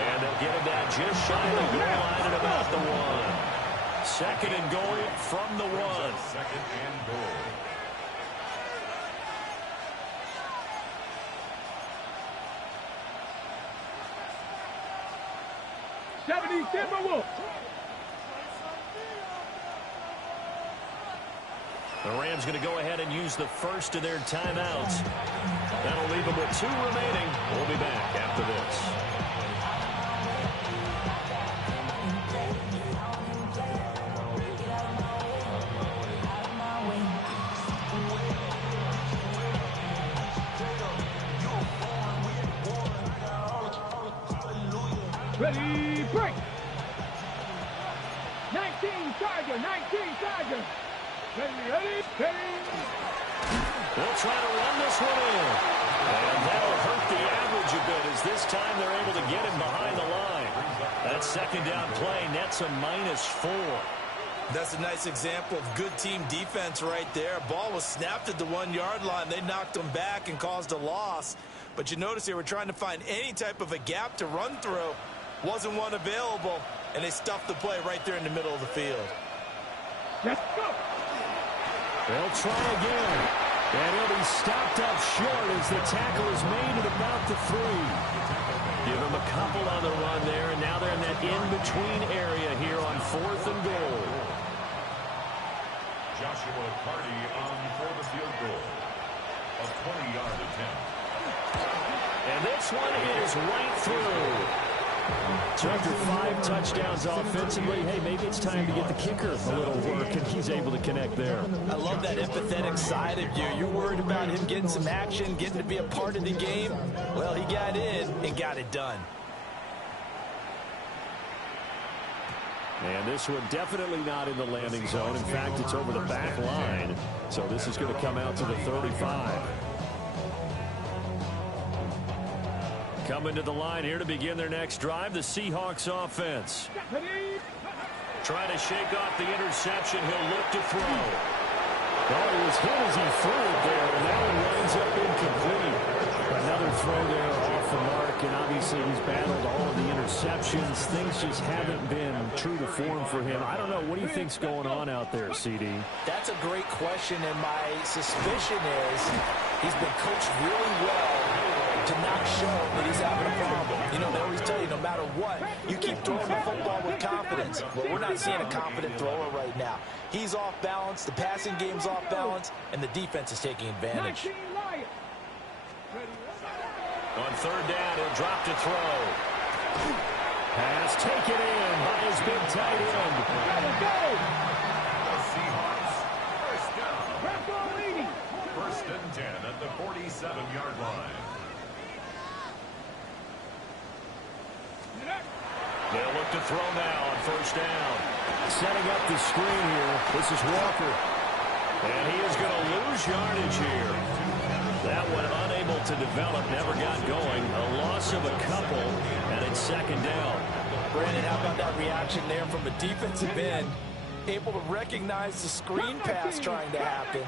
And they'll get him down just shy of the goal line at about the 1. 2nd and goal from the 1. 2nd and goal. 70 Timberwolves. The Rams going to go ahead and use the first of their timeouts. That'll leave them with 2 remaining. We'll be back after this. Ready, break. 19 Charger, 19 Charger. Ready. They'll try to run this one in. And that'll hurt the average a bit as this time they're able to get him behind the line. That second down play nets a -4. That's a nice example of good team defense right there. Ball was snapped at the 1-yard line. They knocked him back and caused a loss. But you notice they were trying to find any type of a gap to run through. Wasn't one available, and they stuffed the play right there in the middle of the field. Let's go. They'll try again. And he'll be stopped up short as the tackle is made at about the 3. Give him a couple on the run there, and now they're in that in-between area here on 4th and goal. Joshua Carty on for the field goal. A 20-yard attempt. And this one is right through. So after 5 touchdowns offensively, hey, maybe it's time to get the kicker a little work, and he's able to connect there. I love that empathetic side of you. You're worried about him getting some action, getting to be a part of the game. Well, he got in and got it done. And this one definitely not in the landing zone. In fact, it's over the back line. So this is going to come out to the 35. Coming to the line here to begin their next drive, the Seahawks offense. Trying to shake off the interception. He'll look to throw. Oh, he was hit as he threw it there, and that one winds up incomplete. Another throw there off the mark, and obviously he's battled all of the interceptions. Things just haven't been true to form for him. I don't know. What do you think's going on out there, CD? That's a great question, and my suspicion is he's been coached really well to not show that he's having a problem. You know, they always tell you no matter what, you keep throwing the football with confidence. Well, we're not seeing a confident thrower right now. He's off balance, the passing game's off balance, and the defense is taking advantage. On 3rd down, he'll drop to throw. Pass taken in by his big tight end. The Seahawks, first down. First and 10 at the 47-yard line. They'll look to throw now on 1st down. Setting up the screen here. This is Walker. And he is going to lose yardage here. That one unable to develop, never got going. A loss of a couple, and it's 2nd down. Brandon, how about that reaction there from a defensive end? Able to recognize the screen pass trying to happen.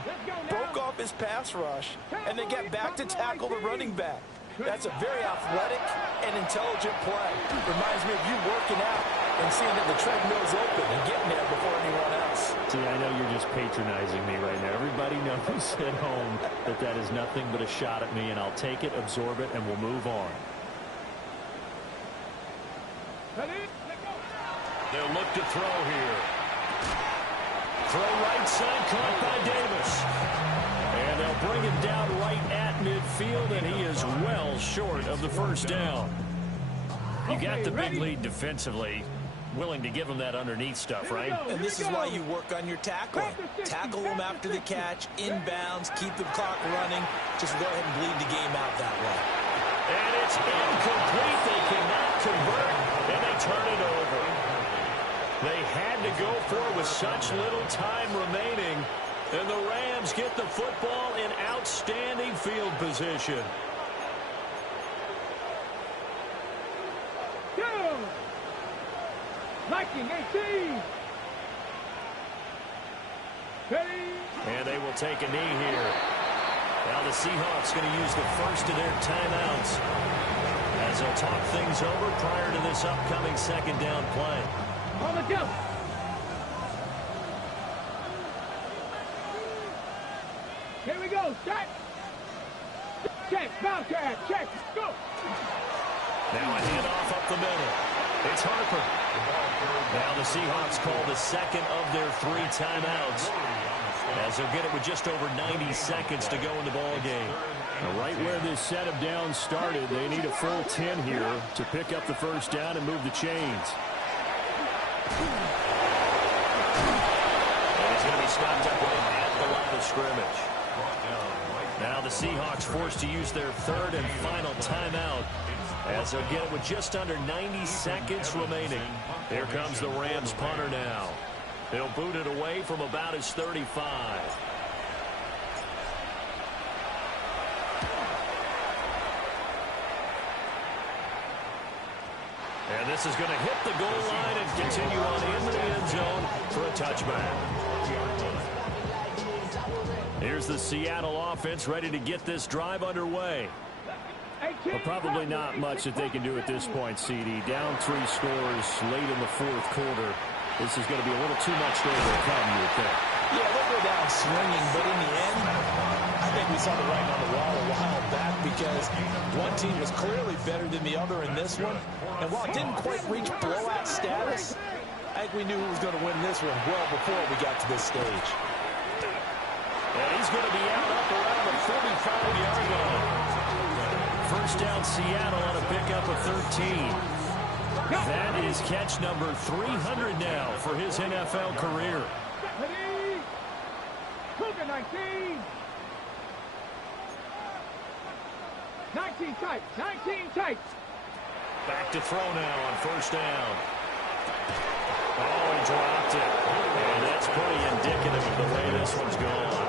Broke off his pass rush, and then get back to tackle the running back. That's a very athletic and intelligent play. Reminds me of you working out and seeing that the treadmill's open and getting there before anyone else. See, I know you're just patronizing me right now. Everybody knows at home that that is nothing but a shot at me, and I'll take it, absorb it, and we'll move on. They'll look to throw here. Throw right side, caught by Davis. And they'll bring him down right at midfield, and he is well short of the 1st down. You got the big lead defensively. Willing to give him that underneath stuff, right? And this is why you work on your tackling. Tackle them after the catch, inbounds, keep the clock running. Just go ahead and bleed the game out that way. And it's incomplete. They cannot convert, and they turn it over. They had to go for it with such little time remaining. And the Rams get the football in outstanding field position. Viking 18. And they will take a knee here. Now the Seahawks going to use the first of their timeouts as they'll talk things over prior to this upcoming 2nd down play. On the jump. Here we go. Check. Check. Bobcat. Check. Go. Now a handoff up the middle. It's Harper. Now the Seahawks call the second of their 3 timeouts, as they'll get it with just over 90 seconds to go in the ball game. Right where this set of downs started, they need a full 10 here to pick up the first down and move the chains. And he's going to be stopped up right at the line of scrimmage. Now the Seahawks forced to use their 3rd and final timeout, as they'll get it with just under 90 seconds remaining. Here comes the Rams punter now. He'll boot it away from about his 35. And this is going to hit the goal line and continue on into the end zone for a touchback. Here's the Seattle offense ready to get this drive underway. Well, probably not much that they can do at this point, CD. Down 3 scores late in the 4th quarter. This is going to be a little too much to overcome, you would think. Yeah, they'll go down swinging, but in the end, I think we saw the writing on the wall a while back, because one team was clearly better than the other in this one. And while it didn't quite reach blowout status, I think we knew who was going to win this one well before we got to this stage. And he's going to be out up around the 45-yard line. First down Seattle on a pickup of 13. That is catch number 300 now for his NFL career. 19 tight. 19 tight. Back to throw now on first down. Oh, he dropped it. And that's pretty indicative of the way this one's gone.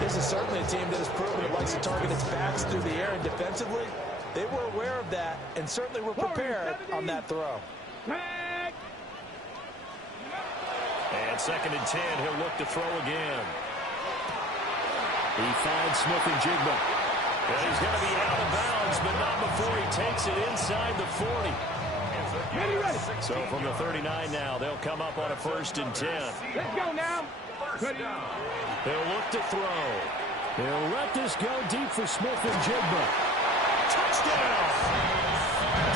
This is certainly a team that has proven it likes to target its backs through the air, and defensively, they were aware of that and certainly were prepared on that throw. And 2nd and 10, he'll look to throw again. He finds Smith and Jigba. And he's going to be out of bounds, but not before he takes it inside the 40. So from the 39 now, they'll come up on a 1st and 10. Let's go now. They'll look to throw. They'll let this go deep for Smith and Jigba. Touchdown!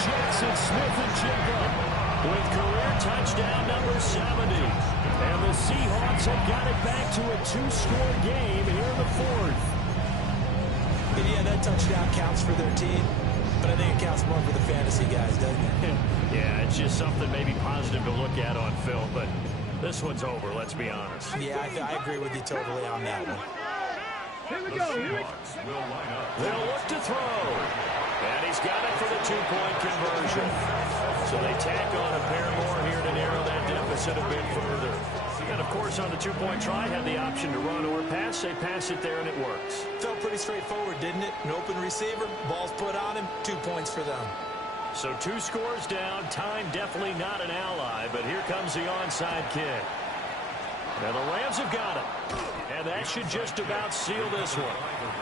Jackson Smith and Jigba with career touchdown number 70. And the Seahawks have got it back to a 2-score game here in the 4th. Yeah, that touchdown counts for their team, but I think it counts more for the fantasy guys, doesn't it? Yeah, it's just something maybe positive to look at on film, but this one's over, let's be honest. Yeah, I agree with you totally on that one. Here we go. They'll look to throw. And he's got it for the 2-point conversion. So they tack on a pair more here to narrow that deficit a bit further. And, of course, on the 2-point try, had the option to run or pass. They pass it there, and it works. Felt pretty straightforward, didn't it? An open receiver, ball's put on him, 2 points for them. So 2 scores down. Time definitely not an ally, but here comes the onside kick. Now the Rams have got it. And that should just about seal this one.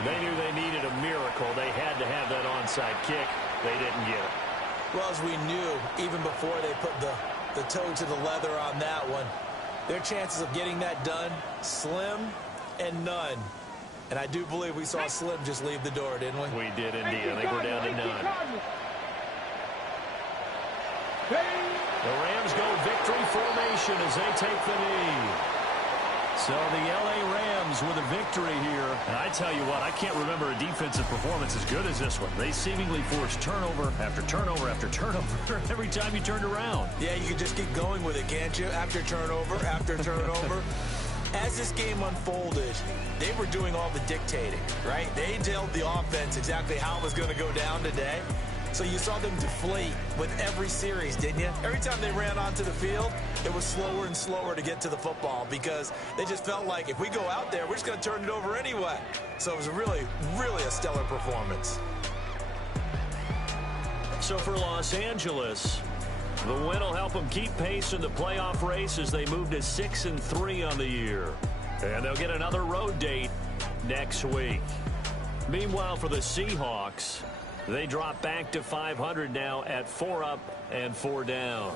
They knew they needed a miracle. They had to have that onside kick. They didn't get it. Well, as we knew, even before they put the toe to the leather on that one, their chances of getting that done, slim and none. And I do believe we saw Slim just leave the door, didn't we? We did indeed. I think we're down to none. The Rams go victory formation as they take the knee. So the L.A. Rams with a victory here. And I tell you what, I can't remember a defensive performance as good as this one. They seemingly forced turnover after turnover after turnover every time you turned around. Yeah, you can just keep going with it, can't you? After turnover, after turnover. As this game unfolded, they were doing all the dictating, right? They told the offense exactly how it was going to go down today. So you saw them deflate with every series, didn't you? Every time they ran onto the field, it was slower and slower to get to the football because they just felt like if we go out there, we're just going to turn it over anyway. So it was really, really a stellar performance. So for Los Angeles, the win will help them keep pace in the playoff race as they move to 6-3 on the year. And they'll get another road date next week. Meanwhile, for the Seahawks, they drop back to 500 now at 4 up and 4 down.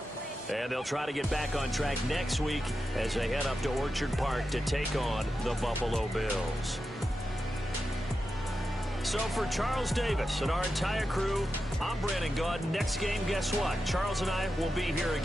And they'll try to get back on track next week as they head up to Orchard Park to take on the Buffalo Bills. So for Charles Davis and our entire crew, I'm Brandon Gaudin. Next game, guess what? Charles and I will be here again.